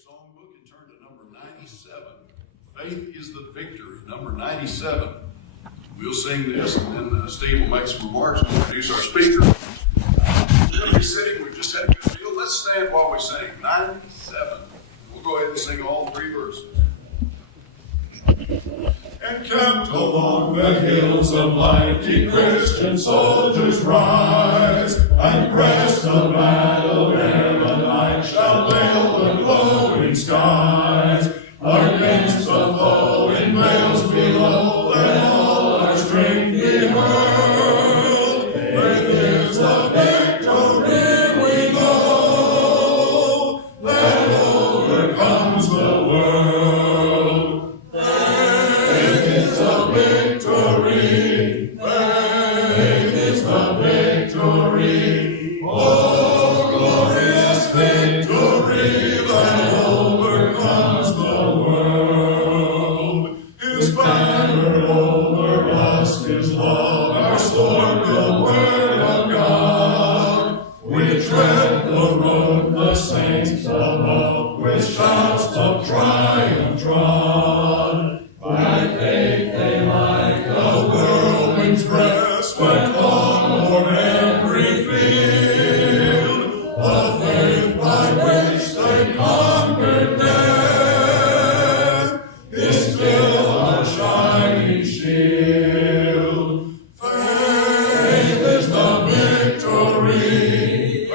songbook and turn to number 97. Faith is the victory, number 97. We'll sing this, and then Steve will make some remarks and introduce our speaker. We'll be sitting. We just had a good deal. Let's stand while we sing. 97. We'll go ahead and sing all three verses. Encamped along the hills of mighty Christian soldiers rise, and crest the battle ere the night shall veil the glowing skies. Against the foe in vales below, let all our strength be hurled. Faith is the victory we know, that overcomes the world. Faith is the victory. Faith is the victory. Oh, glorious victory that overcomes the world. His banner over us is love, our sword, the word of God. We tread the road the saints above with shouts of triumph trod. By faith they like a whirlwind's breast went on o'er every field. The faith by which they conquered death is still our shining shield. Faith is the victory.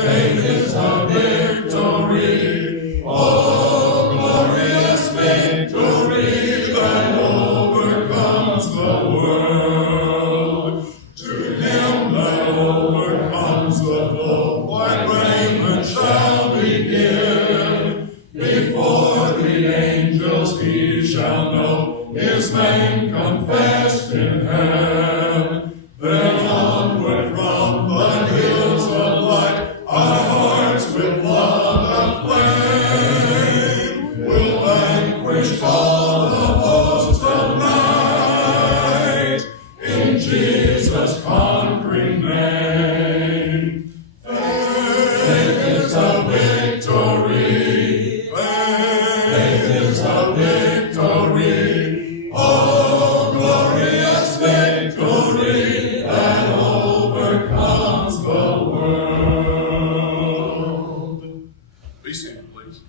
Faith is the victory. Oh, glorious victory that overcomes the world. To him that overcomes the foe, white raiment shall be given. Before the angels he shall know his name confessed in heaven. Then onward from the hills of light, our hearts with love aflame will vanquish all the hosts of night in Jesus' conquering name. Faith is a victory. Faith is a victory. Oh, glorious victory that overcomes the world. Be seated, please.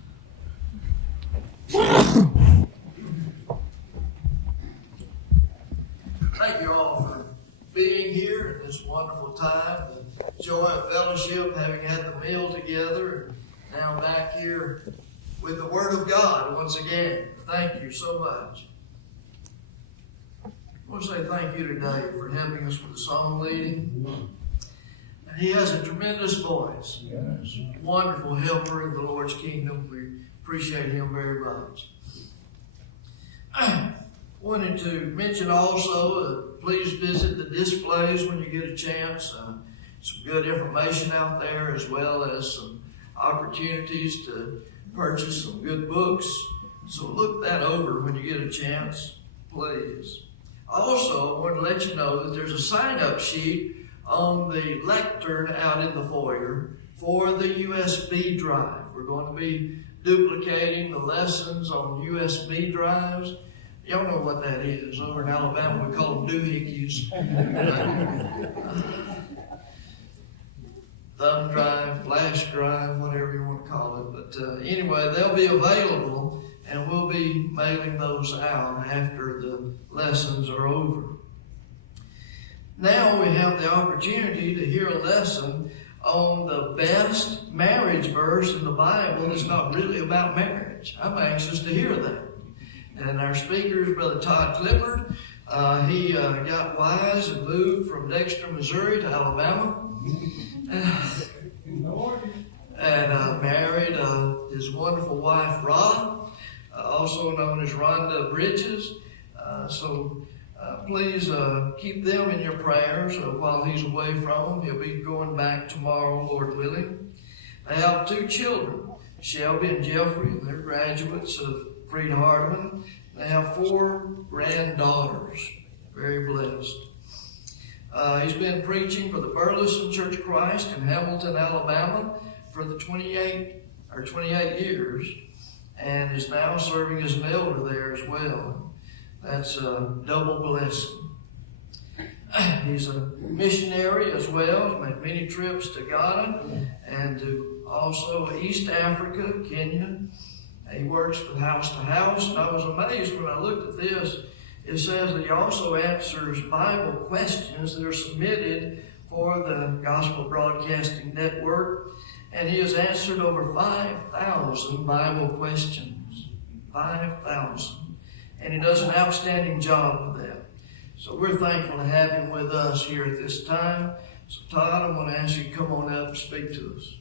Thank you all for being here in this wonderful time, the joy of fellowship, having had the meal together, and now back here with the Word of God once again. Thank you so much. I want to say thank you today for helping us with the song leading. He has a tremendous voice. He's a wonderful helper in the Lord's kingdom. We appreciate him very much. I wanted to mention also, please visit the displays when you get a chance. Some good information out there, as well as some opportunities to purchase some good books. So look that over when you get a chance, please. Also, I want to let you know that there's a sign-up sheet on the lectern out in the foyer for the USB drive. We're going to be duplicating the lessons on USB drives. Y'all know what that is. Over in Alabama, we call them doohickeys. Thumb drive, flash drive, whatever you want to call it. But anyway, they'll be available, and we'll be mailing those out after the lessons are over. Now we have the opportunity to hear a lesson on the best marriage verse in the Bible that's not really about marriage. I'm anxious to hear that. And our speaker is Brother Todd Clifford. He got wise and moved from Dexter, Missouri to Alabama. And married his wonderful wife, Rod, also known as Rhonda Bridges. Please keep them in your prayers while he's away from them. He'll be going back tomorrow, Lord willing. They have 2 children, Shelby and Jeffrey. They're graduates of Frieda Hardeman. They have 4 granddaughters. Very blessed. He's been preaching for the Burleson Church of Christ in Hamilton, Alabama for the 28 or 28 years, and is now serving as an elder there as well. That's a double blessing. He's a missionary as well. He's made many trips to Ghana and to also East Africa, Kenya. He works from house to house, and I was amazed when I looked at this. It says that he also answers Bible questions that are submitted for the Gospel Broadcasting Network, and he has answered over 5,000 Bible questions. 5,000. And he does an outstanding job with that. So we're thankful to have him with us here at this time. So Todd, I'm going to ask you to come on up and speak to us.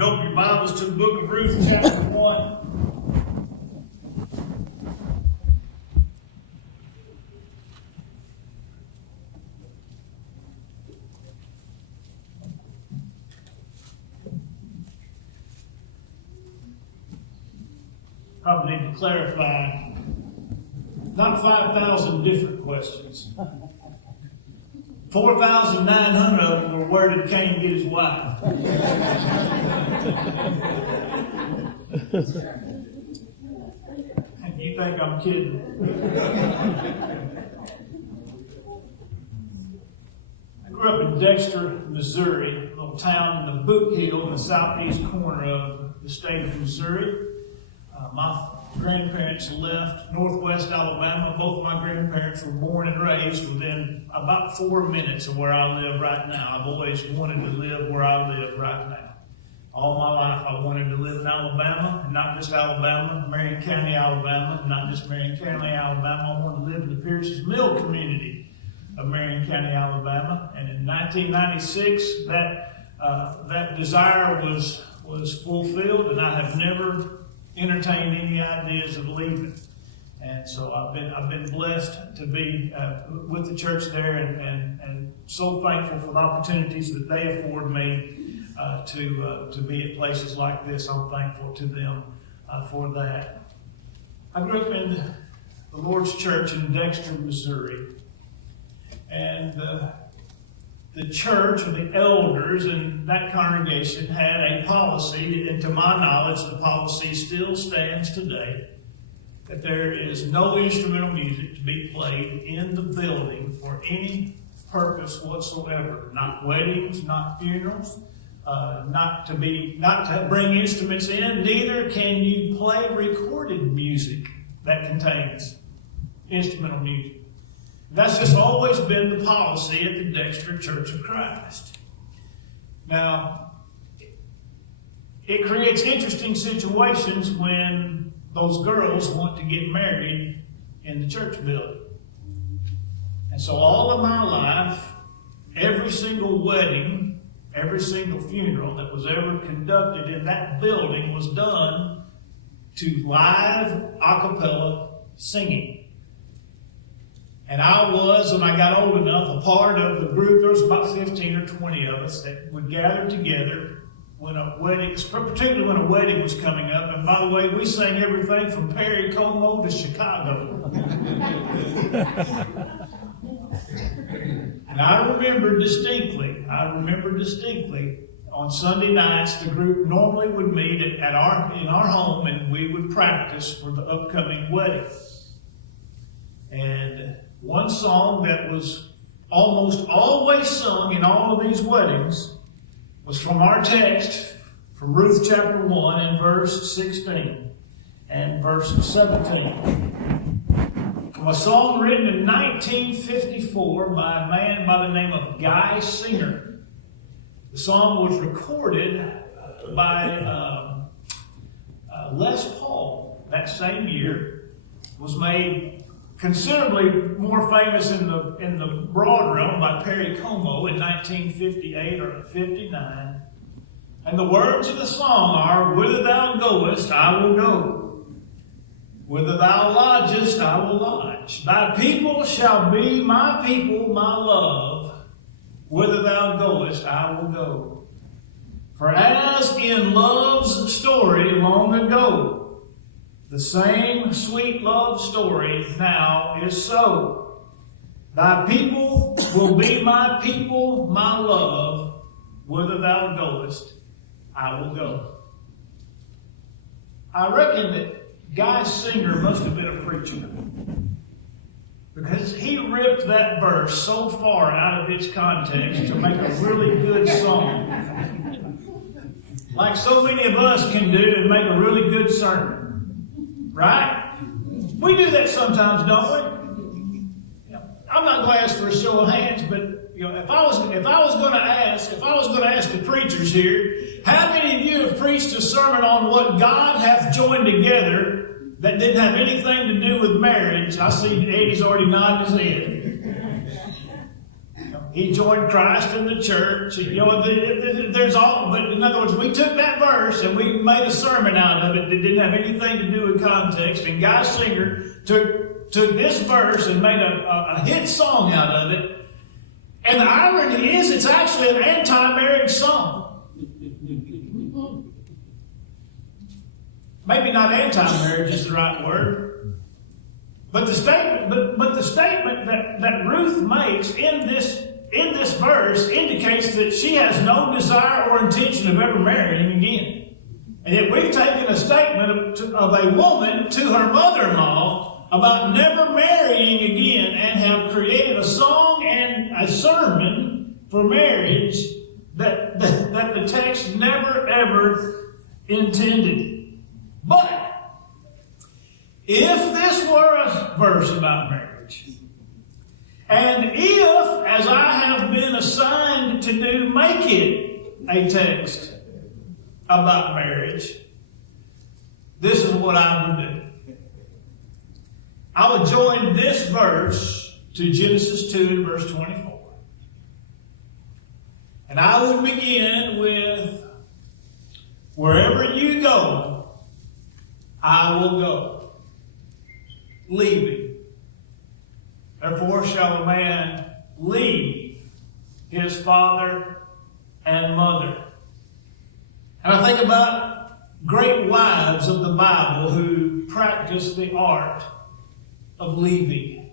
Open your Bibles to the book of Ruth, chapter 1. Probably need to clarify, not 5,000 different questions. 4,900 of them were where did Cain get his wife? You think I'm kidding? I grew up in Dexter, Missouri, a little town in the Boot Hill in the southeast corner of the state of Missouri. My grandparents left northwest Alabama. Both of my grandparents were born and raised within about 4 minutes of where I live right now. I've always wanted to live where I live right now. All my life I wanted to live in Alabama, and not just Alabama, Marion County, Alabama, and not just Marion County, Alabama. I wanted to live in the Pierce's Mill community of Marion County, Alabama. And in 1996, that desire was fulfilled, and I have never entertained any ideas of leaving. And so I've been blessed to be with the church there, and so thankful for the opportunities that they afford me to be at places like this. I'm thankful to them for that. I grew up in the Lord's Church in Dexter, Missouri, and the church or the elders in that congregation had a policy, and to my knowledge, the policy still stands today, that there is no instrumental music to be played in the building for any purpose whatsoever. Not weddings, not funerals, not to bring instruments in. Neither can you play recorded music that contains instrumental music. That's just always been the policy at the Dexter Church of Christ. Now, it creates interesting situations when those girls want to get married in the church building. And so all of my life, every single wedding, every single funeral that was ever conducted in that building was done to live a cappella singing. And I was, when I got old enough, a part of the group. There was about 15 or 20 of us that would gather together when a wedding, particularly when a wedding was coming up. And by the way, we sang everything from Perry Como to Chicago. And I remember distinctly, on Sunday nights, the group normally would meet in our home, and we would practice for the upcoming wedding. And one song that was almost always sung in all of these weddings was from our text, from Ruth chapter 1 and verse 16 and verse 17. From a song written in 1954 by a man by the name of Guy Singer. The song was recorded by Les Paul that same year. Was made considerably more famous in the broad realm by Perry Como in 1958 or 59. And the words of the song are, "Whither thou goest, I will go. Whither thou lodgest, I will lodge. Thy people shall be my people, my love. Whither thou goest, I will go. For as in love's story long ago, the same sweet love story now is so. Thy people will be my people, my love. Whither thou goest, I will go. I reckon that Guy Singer must have been a preacher, because he ripped that verse so far out of its context to make a really good song. Like so many of us can do and make a really good sermon. Right? We do that sometimes, don't we? I'm not going to ask for a show of hands, but if I was going to ask the preachers here, how many of you have preached a sermon on what God hath joined together that didn't have anything to do with marriage? I see Eddie's already nodding his head. He joined Christ in the church. There's all, but in other words, we took that verse and we made a sermon out of it that didn't have anything to do with context. And Guy Singer took this verse and made a hit song out of it. And the irony is, it's actually an anti-marriage song. Maybe not anti-marriage is the right word. But the statement, that Ruth makes in this verse indicates that she has no desire or intention of ever marrying again. And yet we've taken a statement of a woman to her mother-in-law about never marrying again and have created a song and a sermon for marriage that the text never ever intended. But if this were a verse about marriage, and if, as I have been assigned to do, make it a text about marriage, this is what I would do. I would join this verse to Genesis 2 and verse 24. And I would begin with, wherever you go, I will go, leaving. Therefore shall a man leave his father and mother. And I think about great wives of the Bible who practiced the art of leaving.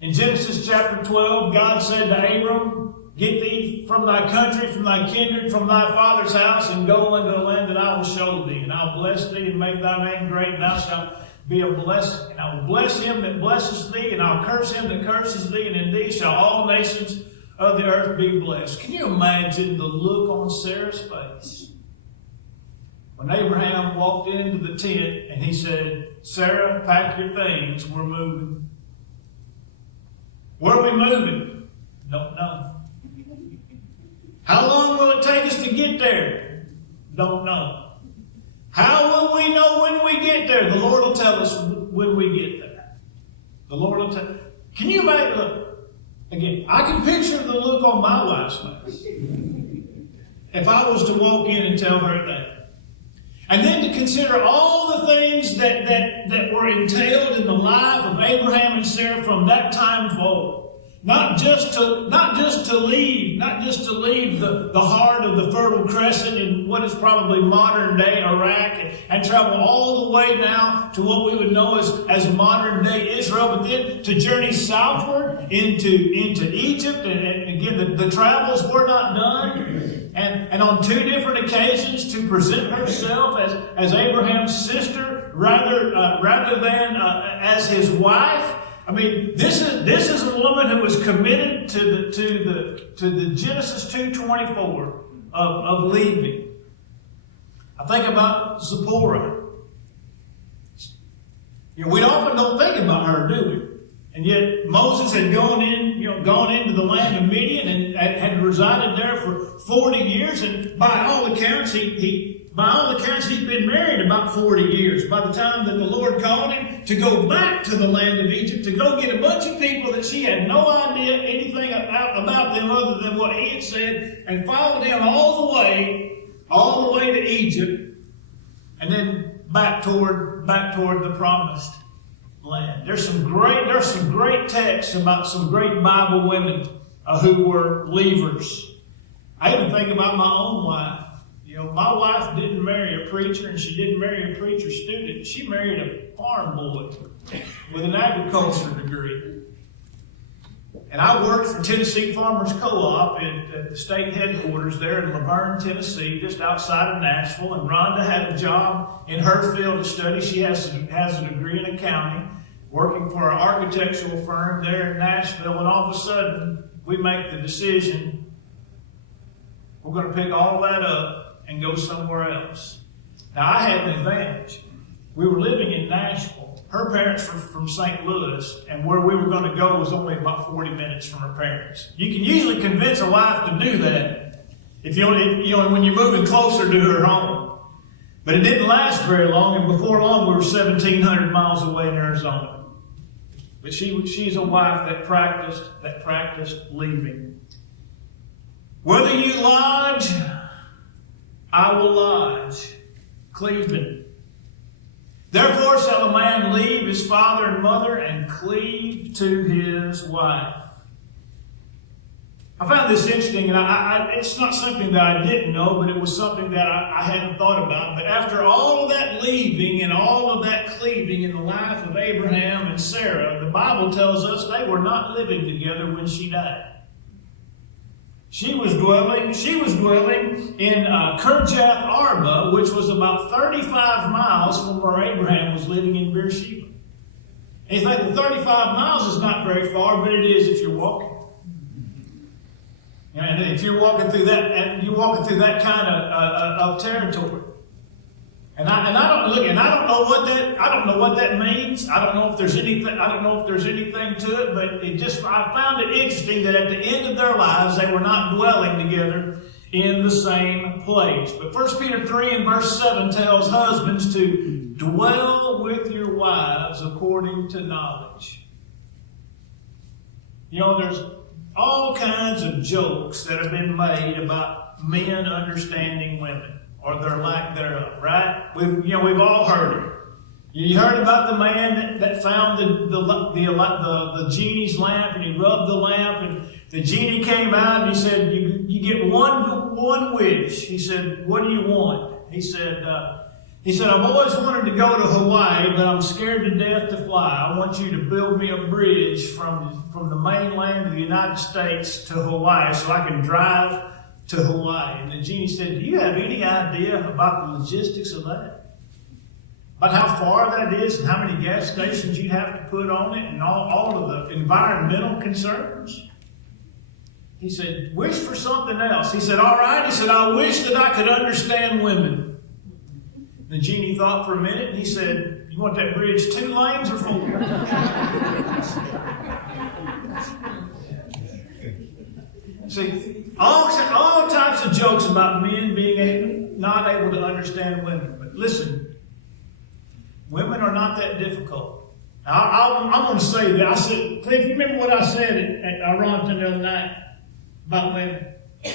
In Genesis chapter 12, God said to Abram, "Get thee from thy country, from thy kindred, from thy father's house, and go into the land that I will show thee. And I'll bless thee and make thy name great, and thou shalt be a blessing. And I will bless him that blesses thee, and I'll curse him that curses thee, and in thee shall all nations of the earth be blessed." Can you imagine the look on Sarah's face when Abraham walked into the tent and he said, "Sarah, pack your things, we're moving." Where are we moving? Don't know. How long will it take us to get there? Don't know. How will we know when we get there? The Lord will tell us when we get there. The Lord will tell. Can you imagine? Look, again, I can picture the look on my wife's face if I was to walk in and tell her that. And then to consider all the things that were entailed in the life of Abraham and Sarah from that time forward. Not just to leave the heart of the Fertile Crescent in what is probably modern day Iraq and travel all the way now to what we would know as modern day Israel, but then to journey southward into Egypt. And again, the travels were not done. And on two different occasions to present herself as Abraham's sister rather than as his wife. I mean, this is a woman who was committed to the Genesis 2:24 of leaving. I think about Zipporah. We often don't think about her, do we? And yet Moses had gone into the land of Midian and had resided there for 40 years, and by all accounts he'd been married about 40 years by the time that the Lord called him to go back to the land of Egypt, to go get a bunch of people that she had no idea anything about them other than what he had said, and followed him all the way to Egypt, and then back toward the promised land. There's some great texts about some great Bible women who were leavers. I even think about my own wife. My wife didn't marry a preacher, and she didn't marry a preacher student. She married a farm boy with an agriculture degree. And I worked for Tennessee Farmers Co-op at the state headquarters there in Laverne, Tennessee, just outside of Nashville. And Rhonda had a job in her field of study. She has a degree in accounting, working for an architectural firm there in Nashville. And all of a sudden, we make the decision, we're going to pick all that up and go somewhere else. Now, I had an advantage. We were living in Nashville. Her parents were from St. Louis, and where we were going to go was only about 40 minutes from her parents. You can usually convince a wife to do that when you're moving closer to her home. But it didn't last very long, and before long we were 1,700 miles away in Arizona. But she's a wife that practiced leaving. Whether you lodge, I will lodge. Cleaving. Therefore shall a man leave his father and mother and cleave to his wife. I found this interesting, and it's not something that I didn't know, but it was something that I hadn't thought about. But after all of that leaving and all of that cleaving in the life of Abraham and Sarah, the Bible tells us they were not living together when she died. She was dwelling in Kirjath Arba, which was about 35 miles from where Abraham was living in Beersheba. And you think, well, 35 miles is not very far, but it is if you're walking. And if you're walking through that, and you're walking through that kind of territory. And I don't know what that means. I don't know if there's anything to it, but I found it interesting that at the end of their lives they were not dwelling together in the same place. But 1 Peter 3 and verse 7 tells husbands to dwell with your wives according to knowledge. There's all kinds of jokes that have been made about men understanding women, or their lack thereof, right? We've all heard it. You heard about the man that found the genie's lamp, and he rubbed the lamp, and the genie came out, and he said, "You get one wish." He said, "What do you want?" He said, "I've always wanted to go to Hawaii, but I'm scared to death to fly. I want you to build me a bridge from the mainland of the United States to Hawaii, so I can drive to Hawaii." And the genie said, "Do you have any idea about the logistics of that? About how far that is and how many gas stations you'd have to put on it and all of the environmental concerns?" He said, "Wish for something else." He said, "All right." He said, "I wish that I could understand women." The genie thought for a minute and he said, "You want that bridge 2 lanes or 4? See, all types of jokes about men being not able to understand women. But listen, women are not that difficult. I'm going to say that. If you remember what I said at Arlington the other night about women, I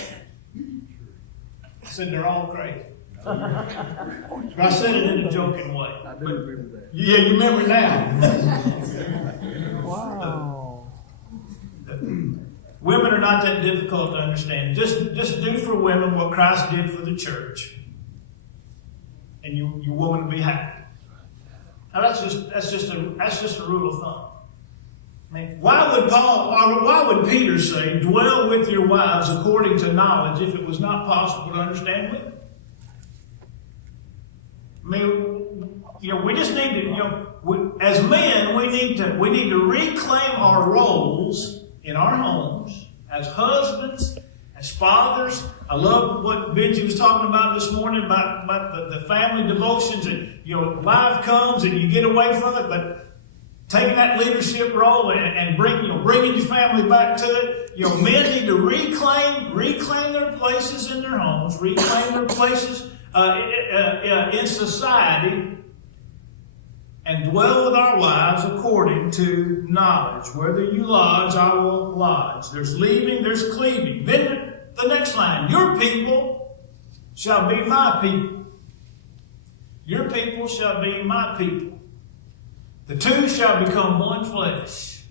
said they're all crazy. But I said it in a joking way. I do remember that. Yeah, you remember now. Wow. Women are not that difficult to understand. Just do for women what Christ did for the church, and your woman will be happy. Now that's just a rule of thumb. I mean, why would Peter say, "Dwell with your wives according to knowledge," if it was not possible to understand women? I mean, we just need to, as men, we need to reclaim our roles in our homes as husbands, as fathers. I love what Benji was talking about this morning about the family devotions, and life comes and you get away from it, but taking that leadership role and bringing your family back to it. Men need to reclaim their places in their homes, reclaim their places in society, and dwell with our wives according to knowledge. Whether you lodge, I will lodge. There's leaving, there's cleaving. Then the next line, your people shall be my people. Your people shall be my people. The two shall become one flesh.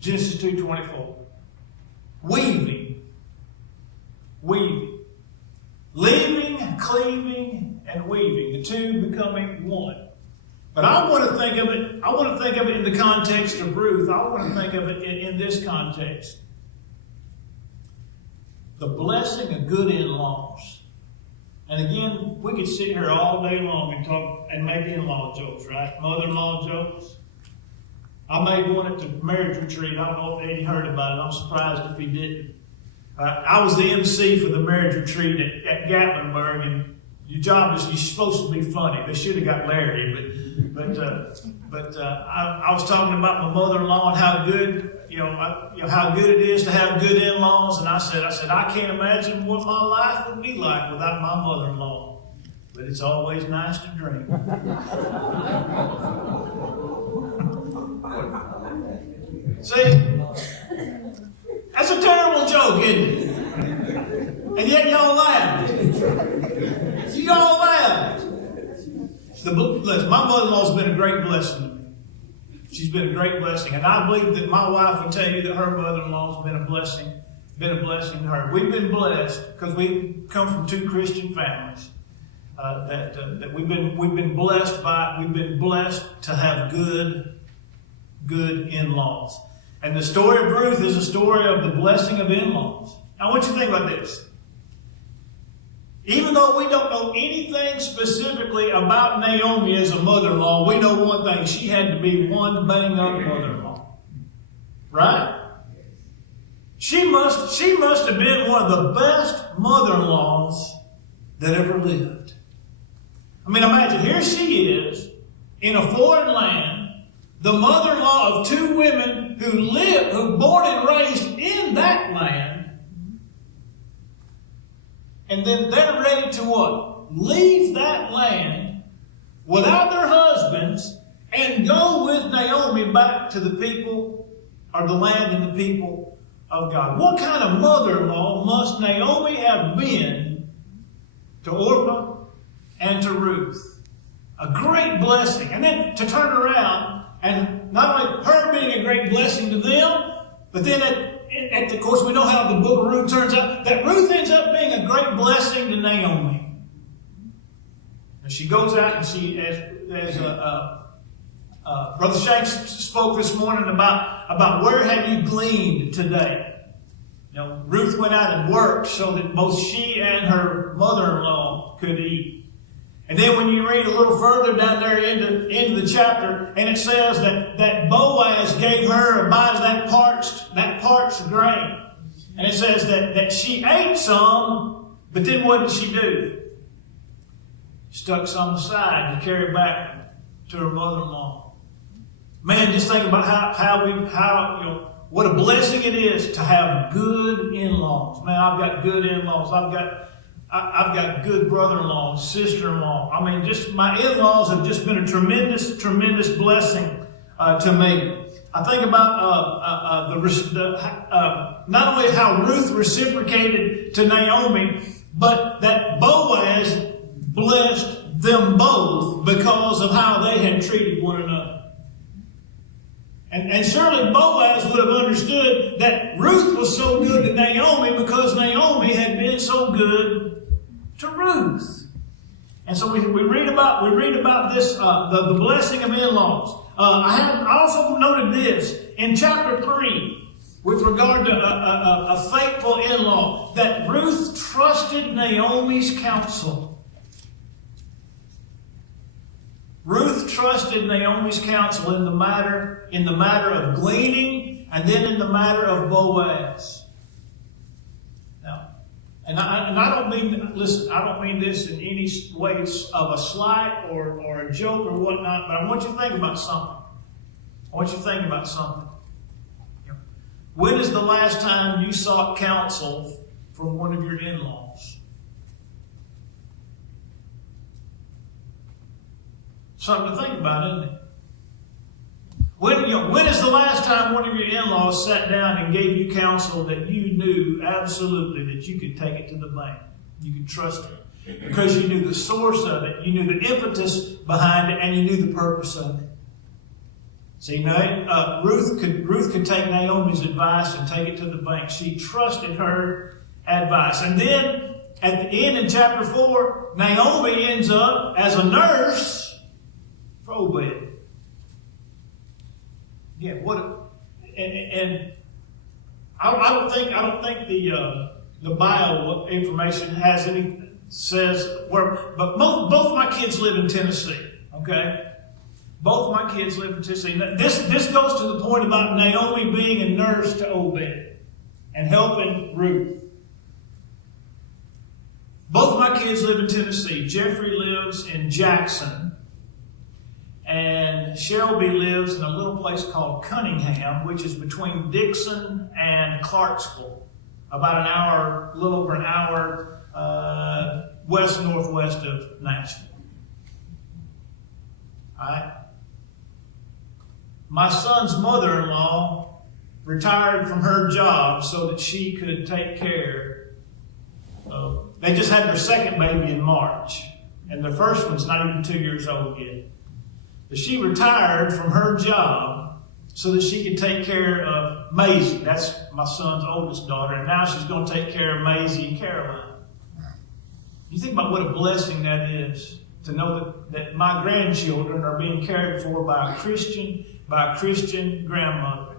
Genesis 2:24. Weaving. Leaving, cleaving, and weaving. The two becoming one. But I want to think of it in the context of Ruth. I want to think of it in this context. The blessing of good in-laws. And again, we could sit here all day long and talk and make in-law jokes, right? Mother-in-law jokes. I made one at the marriage retreat. I don't know if Eddie heard about it. I'm surprised if he didn't. I was the MC for the marriage retreat at Gatlinburg, and your job is you're supposed to be funny. They should have got Larry, but I was talking about my mother-in-law and how good how good it is to have good in-laws, and I said I can't imagine what my life would be like without my mother-in-law. But it's always nice to dream. See, that's a terrible joke, isn't it? And yet y'all laugh. You all laugh. My mother-in-law's been a great blessing to me. She's been a great blessing. And I believe that my wife would tell you that her mother-in-law's been a blessing to her. We've been blessed because we come from two Christian families. That we've been blessed to have good in-laws. And the story of Ruth is a story of the blessing of in-laws. Now, I want you to think about this. Even though we don't know anything specifically about Naomi as a mother-in-law, we know one thing. She had to be one bang-up mother-in-law. Right? She must have been one of the best mother-in-laws that ever lived. I mean, imagine, here she is in a foreign land, the mother-in-law of two women who born and raised in that land. And then they're ready to what? Leave that land without their husbands and go with Naomi back to the people, or the land and the people of God. What kind of mother-in-law must Naomi have been to Orpah and to Ruth? A great blessing. And then to turn around, and not only her being a great blessing to them, but then of course, we know how the book of Ruth turns out, that Ruth ends up being a great blessing to Naomi. And she goes out and she, as Brother Shanks spoke this morning about where have you gleaned today? You know, Ruth went out and worked so that both she and her mother-in-law could eat. And then when you read a little further down there into the chapter, and it says that Boaz gave her a bite of that parched grain. And it says that she ate some, but then what did she do? Stuck some aside to carry back to her mother-in-law. Man, just think about how what a blessing it is to have good in-laws. Man, I've got good in-laws. I've got good brother-in-law, sister-in-law. I mean, just my in-laws have just been a tremendous, tremendous blessing to me. I think about not only how Ruth reciprocated to Naomi, but that Boaz blessed them both because of how they had treated one another. And surely Boaz would have understood that Ruth was so good to Naomi because Naomi had been so good to Ruth. And so we read about this, the blessing of in-laws. I also noted this in chapter 3 with regard to a faithful in-law, that Ruth trusted Naomi's counsel. Ruth trusted Naomi's counsel in the matter of gleaning, and then in the matter of Boaz. Now, and I don't mean this in any way of a slight or a joke or whatnot, but I want you to think about something. When is the last time you sought counsel from one of your in-laws? Something to think about, isn't it? When is the last time one of your in-laws sat down and gave you counsel that you knew absolutely that you could take it to the bank? You could trust it. Because you knew the source of it, you knew the impetus behind it, and you knew the purpose of it. See, Ruth could take Naomi's advice and take it to the bank. She trusted her advice. And then, at the end in chapter 4, Naomi ends up as a nurse for Obed. Again, and I don't think the bio information has any says where, but both of my kids live in Tennessee. Okay, both of my kids live in Tennessee. Now, this goes to the point about Naomi being a nurse to Obed and helping Ruth. Both of my kids live in Tennessee. Jeffrey lives in Jackson, and Shelby lives in a little place called Cunningham, which is between Dixon and Clarksville, about an hour, a little over an hour west-northwest of Nashville. All right? My son's mother-in-law retired from her job so that she could take care of. They just had their second baby in March, and the first one's not even 2 years old yet. But she retired from her job so that she could take care of Maisie. That's my son's oldest daughter, and now she's going to take care of Maisie and Caroline. You think about what a blessing that is to know that my grandchildren are being cared for by a Christian grandmother.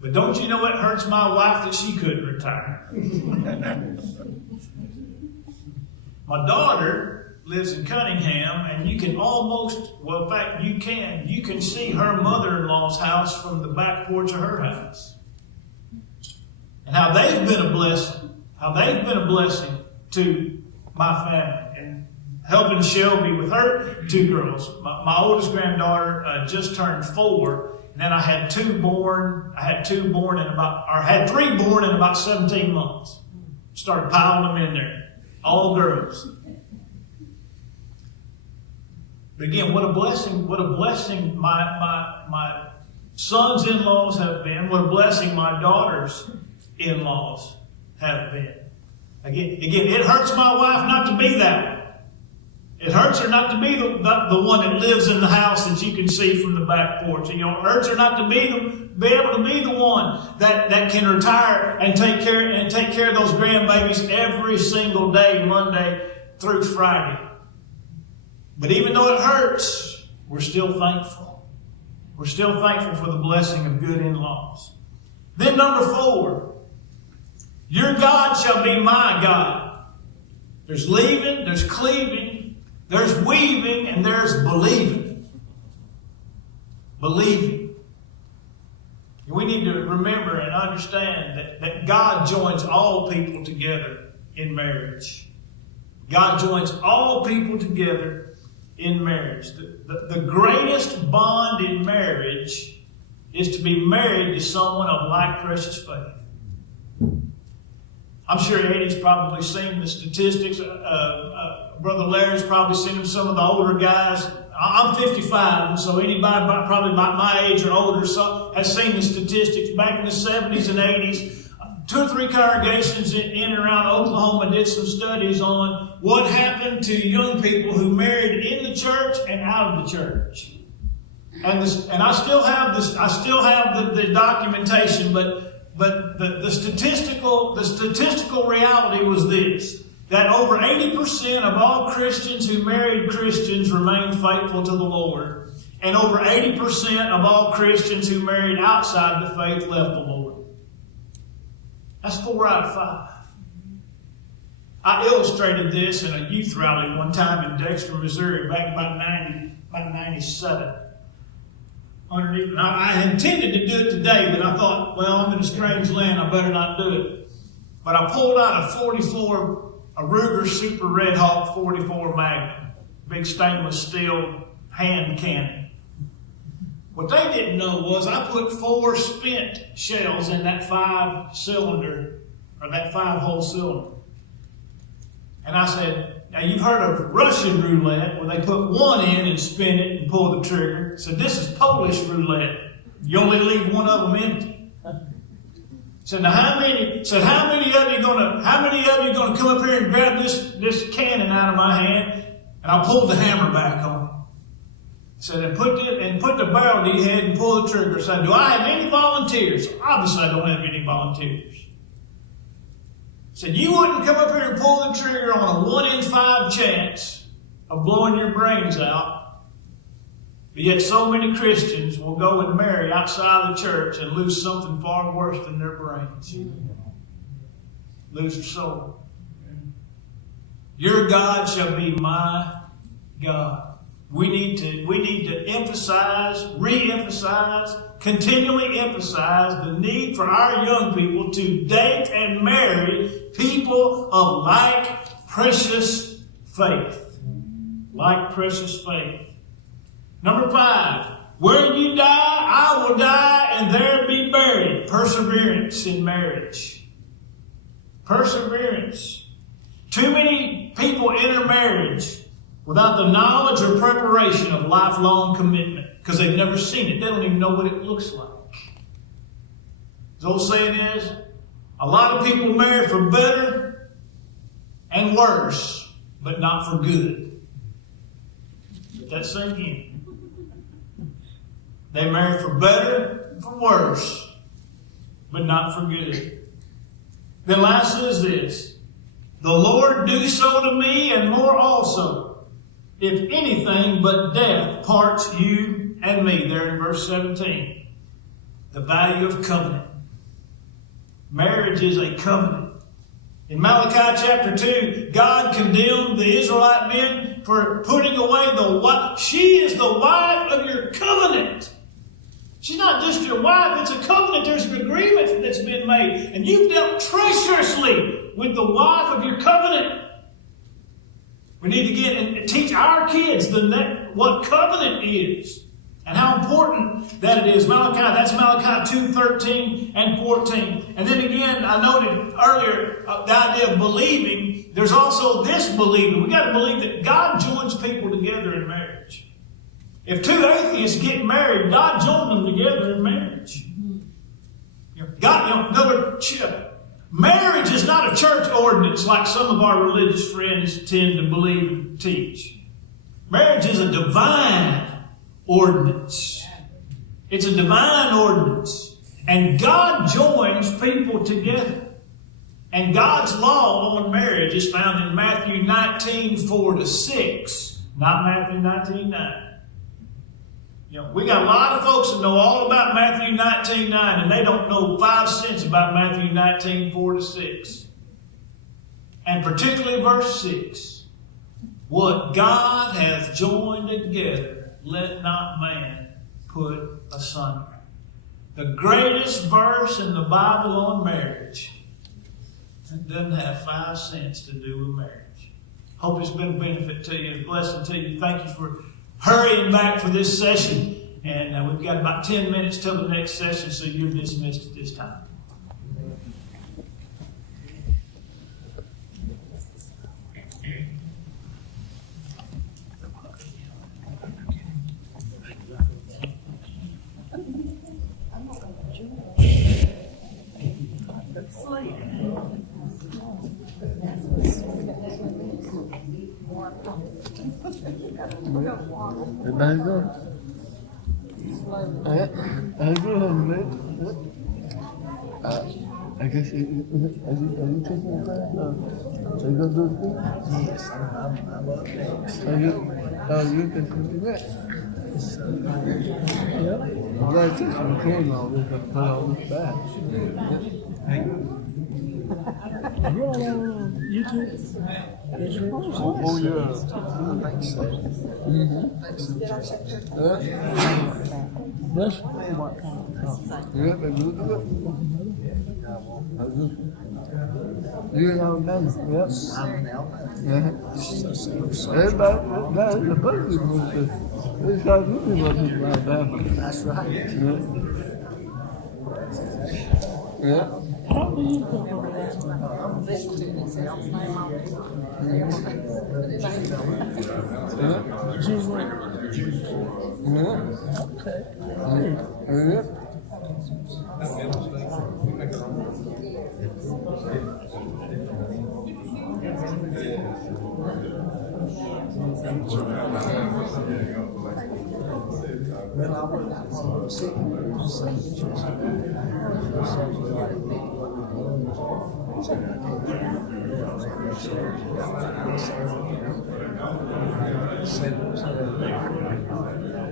But don't you know it hurts my wife that she couldn't retire? My daughter lives in Cunningham, and you can almost, well, in fact, you can see her mother-in-law's house from the back porch of her house. And how they've been a blessing to my family, and helping Shelby with her two girls. My oldest granddaughter just turned 4, and then I had three born in about 17 months. Started piling them in there, all girls. But again, what a blessing my sons' in-laws have been. What a blessing my daughter's in-laws have been. Again, it hurts my wife not to be that one. It hurts her not to be the one that lives in the house that you can see from the back porch. It hurts her not to be able to be the one that can retire and take care of those grandbabies every single day, Monday through Friday. But even though it hurts, we're still thankful. We're still thankful for the blessing of good in-laws. Then number 4, your God shall be my God. There's leaving, there's cleaving, there's weaving, and there's believing. Believing. We need to remember and understand that God joins all people together in marriage. God joins all people together in marriage. The greatest bond in marriage is to be married to someone of like precious faith. I'm sure Eddie's probably seen the statistics. Brother Larry's probably seen some of the older guys. I'm 55, and so anybody probably about my age or older has seen the statistics. Back in the 70s and 80s, 2 or 3 congregations in and around Oklahoma did some studies on what happened to young people who married in the church and out of the church. And I still have this. I still have the documentation, but the statistical reality was this: that over 80% of all Christians who married Christians remained faithful to the Lord, and over 80% of all Christians who married outside the faith left the Lord. That's 4 out of 5. I illustrated this in a youth rally one time in Dexter, Missouri, back about 97. Underneath, and I intended to do it today, but I thought, well, I'm in a strange land, I better not do it. But I pulled out a Ruger Super Red Hawk 44 Magnum, big stainless steel hand cannon. What they didn't know was I put 4 spent shells in that 5-cylinder, or that 5-hole cylinder. And I said, now you've heard of Russian roulette, where they put 1 in and spin it and pull the trigger. So this is Polish roulette. You only leave 1 of them empty. So now how many of you gonna come up here and grab this cannon out of my hand? And I pulled the hammer back on it. Said, and put the barrel to your head and pull the trigger. Said, do I have any volunteers? Obviously, I don't have any volunteers. Said, you wouldn't come up here and pull the trigger on a 1 in 5 chance of blowing your brains out But yet so many Christians will go and marry outside the church and lose something far worse than their brains. Lose their soul. Your God shall be my God. We need to emphasize, re-emphasize, continually emphasize the need for our young people to date and marry people of like precious faith. Like precious faith. Number 5, where you die, I will die, and there be buried. Perseverance in marriage. Perseverance. Too many people enter marriage without the knowledge or preparation of lifelong commitment because they've never seen it. They don't even know what it looks like. The old saying is, a lot of people marry for better and worse, but not for good. Let that sink in. They marry for better and for worse, but not for good. Then lastly is this. The Lord do so to me and more also, if anything but death parts you and me. There in verse 17. The value of covenant. Marriage is a covenant. In Malachi chapter 2, God condemned the Israelite men for putting away the wife. She is the wife of your covenant. She's not just your wife, it's a covenant. There's an agreement that's been made. And you've dealt treacherously with the wife of your covenant. We need to get and teach our kids what covenant is and how important that it is. That's Malachi 2:13 and 14. And then again, I noted earlier the idea of believing. There's also this believing. We've got to believe that God joins people together in marriage. If two atheists get married, God joined them together in marriage. Marriage is not a church ordinance like some of our religious friends tend to believe and teach. Marriage is a divine ordinance. It's a divine ordinance. And God joins people together. And God's law on marriage is found in Matthew 19:4-6, not Matthew 19:9. We got a lot of folks that know all about Matthew 19:9, and they don't know 5 cents about Matthew 19:4-6. And particularly verse 6. What God hath joined together, let not man put asunder. The greatest verse in the Bible on marriage. It doesn't have 5 cents to do with marriage. Hope it's been a benefit to you, a blessing to you. Thank you for hurrying back for this session. And we've got about 10 minutes till the next session, so you're dismissed at this time. I guess are you taking a class? Are you going to do it? Yes, I'm up next. You can do that? Yeah. I'm glad to see some recording all this. I put all this back. You're on YouTube? Oh, yeah. Yes? Yeah, they do it. You're in Alabama, yep. I'm in Alabama. Everybody, that's the place you move to. There's got to be people in Alabama. That's right. Yeah. How do you go over there? I'm visiting in Alabama. Okay. Yeah. Well, I work for the city.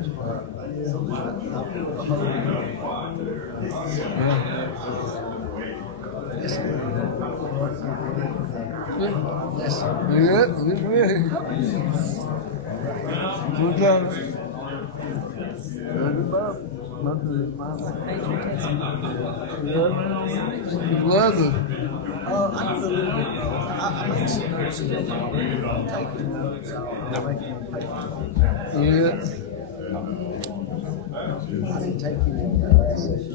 Yeah, it's ready. Good job. Good job. Yeah. It's leather. I do a little bit of both. I make some notes in the Bible. I'm taking notes. I'll make them paper. Yeah. I didn't take any classes.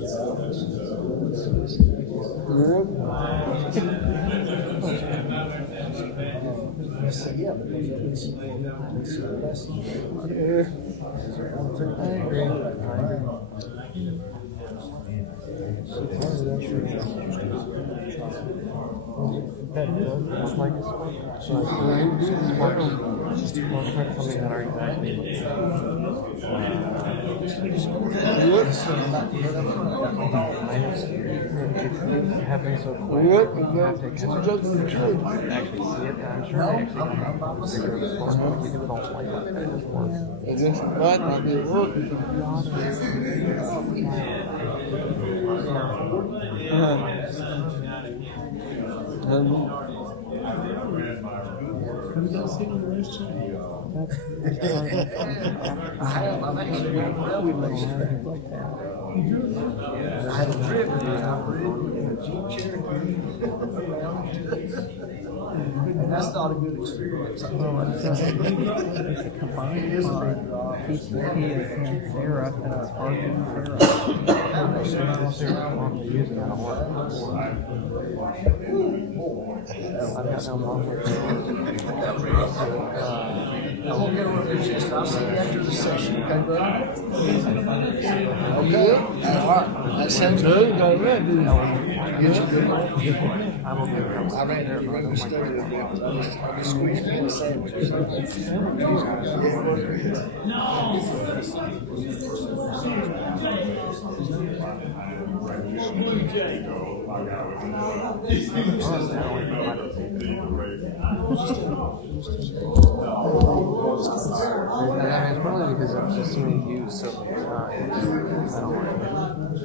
Yeah, because it's a lesson. Yeah. It happens so quick. What? You have to actually see it, and I'm sure they actually figure the sport, but we do it all like that. It just works. It just might not be working. I have. I'm actually in a railway station. I had a trip and I ridden in a Jeep Cherokee around. And that's not a good experience. I tell you. It is a big drop. I'm gonna get a little bit. I'll see you after the session, okay, brother? Okay. All right. That sounds good. Good, got ready. Get you good. I will give it I ran there and I studied a bit. I just squeezed me in a sandwich. it's probably because I've just seen it used so many times. I don't like it.